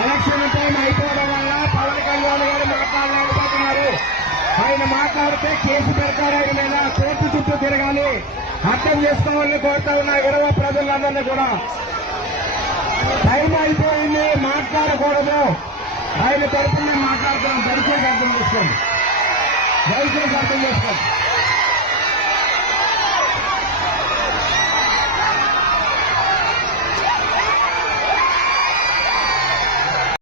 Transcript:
Election time అయిపోవడం వల్ల పవన్ కళ్యాణ్ గారు మాట్లాడలేకపోతున్నారు. ఆయన మాట్లాడితే కేసు పెడతారు ఆయన మీద కోర్టు చుట్టూ తిరగాలి. అర్థం చేసుకోవాలని కోరుతా ఉన్న విడవ ప్రజలందరినీ కూడా. టైం అయిపోయింది మాట్లాడకూడదు. ఆయన తరఫున మాట్లాడుతున్నాం దయచేసి అర్థం చేసుకోండి. దయచేసి అర్థం చేసుకోండి.